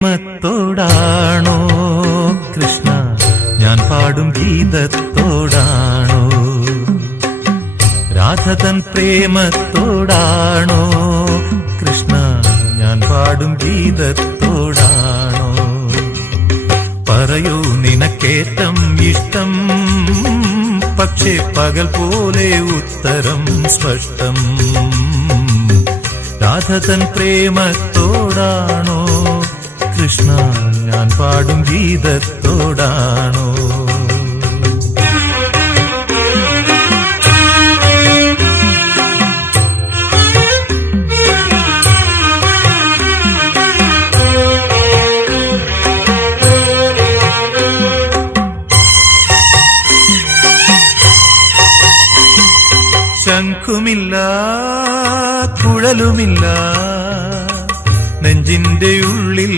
പ്രേമത്തോടാണോ കൃഷ്ണ ഞാൻ പാടും ഗീതത്തോടാണോ? രാധതൻ പ്രേമത്തോടാണോ കൃഷ്ണ ഞാൻ പാടും ഗീതത്തോടാണോ? പറയൂ നിനക്കേറ്റം ഇഷ്ടം, പക്ഷേ പകൽ പോലെ ഉത്തരം സ്പഷ്ടം. രാധതൻ പ്രേമത്തോടാണോ കൃഷ്ണ ഞാൻ പാടും ഗീതത്തോടാണോ? ശംഖുമില്ല കുഴലുമില്ല നെഞ്ചിന്റെ ഉള്ളിൽ